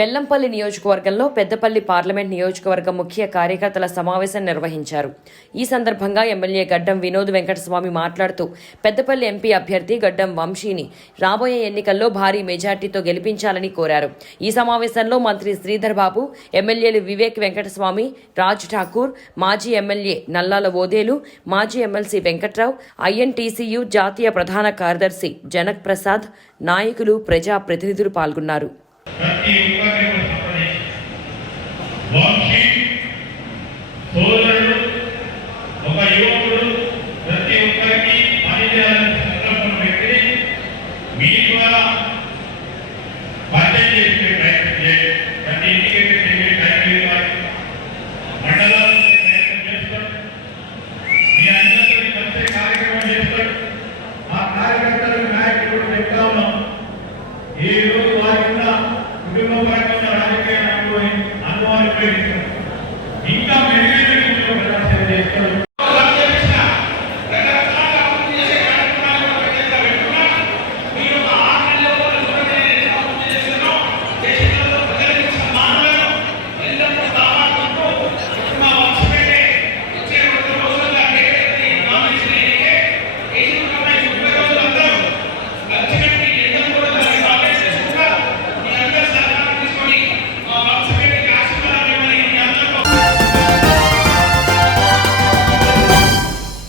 బెల్లంపల్లి నియోజకవర్గంలో పెద్దపల్లి పార్లమెంట్ నియోజకవర్గ ముఖ్య కార్యకర్తల సమావేశం నిర్వహించారు. ఈ సందర్భంగా ఎమ్మెల్యే గడ్డం వినోద్ వెంకటస్వామి మాట్లాడుతూ పెద్దపల్లి ఎంపీ అభ్యర్థి గడ్డం వంశీని రాబోయే ఎన్నికల్లో భారీ మెజార్టీతో గెలిపించాలని కోరారు. ఈ సమావేశంలో మంత్రి శ్రీధర్ బాబు, ఎమ్మెల్యేలు వివేక్ వెంకటస్వామి, రాజ్ ఠాకూర్, మాజీ ఎమ్మెల్యే నల్లాల ఓదేలు, మాజీ ఎమ్మెల్సీ వెంకట్రావు, ఐఎన్టీసీయూ జాతీయ ప్రధాన కార్యదర్శి జనక్ ప్రసాద్, నాయకులు, ప్రజా ప్రతినిధులు పాల్గొన్నారు. ప్రతి ఒక్కరికి